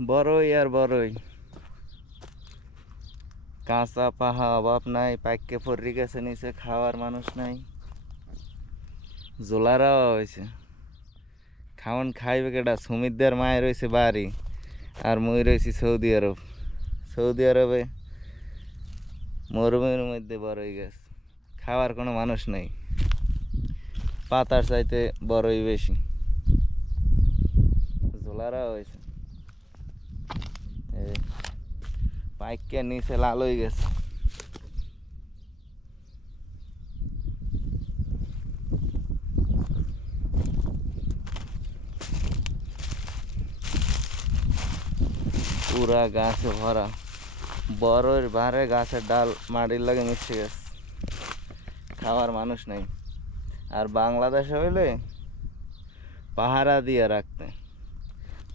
বড়ই আর বড়ই। কাঁচা পাহা অভাব নাই পাইকে পড়ি গেছে, নিচে খাওয়ার মানুষ নাই। জোলারাও হয়েছে খাওয়ান খাইবে কেটা সুমিতদের মায়ের রয়েছে বাড়ি, আর মুই রয়েছি সৌদি আরব। সৌদি আরবে মরুভূমির মধ্যে বড়ই গাছ। খাওয়ার কোনো মানুষ নেই। পাতার চাইতে বড়ই বেশি। জোলারাও হয়েছে এই পাইকে নিচে লাল হয়ে গেছে। পুরা গাছে ভরা বড়ের বারে গাছের ডাল মাটির লাগে মিশে গেছে। খাওয়ার মানুষ নাই। আর বাংলাদেশে হইলে পাহারা দিয়ে রাখতে।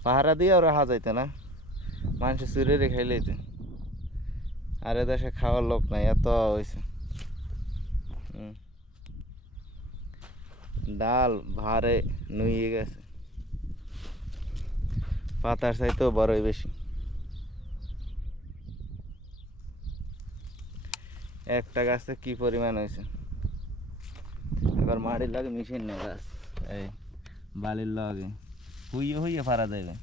পাহারা দিয়ে ওরা হাজাইতে না, মানুষ চুরে রে খাইলেইতে। আর এ দেশে খাওয়ার লোক নাই, এত হয়েছে ডাল ভারে নুইয়ে গেছে। পাতার চাইতেও বড়ই বেশি। একটা গাছে কি পরিমাণ হয়েছে এবার মাটির লাগে মেশিন নেই গাছ এই বালির লাগে। হুইয়ে হুইয়ে ফারা দেবে।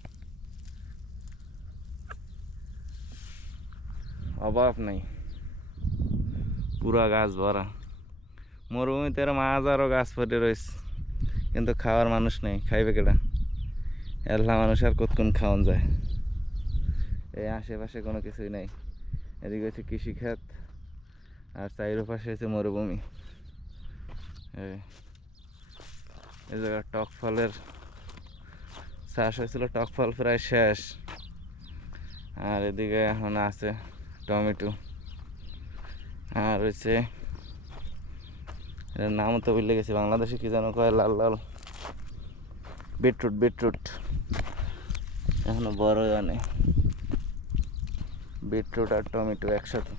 অভাব নেই। পুরা গাছ ভরা। মরুভূমিতে এরম হাজারও গাছ পড়ে রয়েছে, কিন্তু খাওয়ার মানুষ নেই। খাইবে কেটা এল্লা মানুষ আর কতক্ষণ খাওয়ান যায়? এই আশেপাশে কোনো কিছুই নেই। এদিকে হচ্ছে কৃষিখাত, আর চাইরো পাশে হচ্ছে মরুভূমি। এই জায়গায় টক ফলের চাষ হয়েছিল, টক ফল প্রায় শেষ। আর এদিকে এখন আছে টমেটো। আর হচ্ছে এটার নাম তো ভুলে গেছি, বাংলাদেশে কি যেন কয় লাল লাল বিটরুট বিটরুট। এখনও বড় জানে বিটরুট আর টমেটো একসাথে।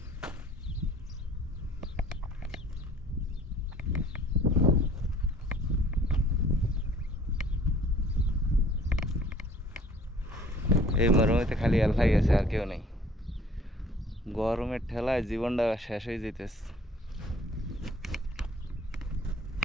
এই মরুমিতে খালি আলফাই আছে, আর কেউ নেই। গরমের ঠেলায় জীবনটা শেষ হয়ে যেতেছে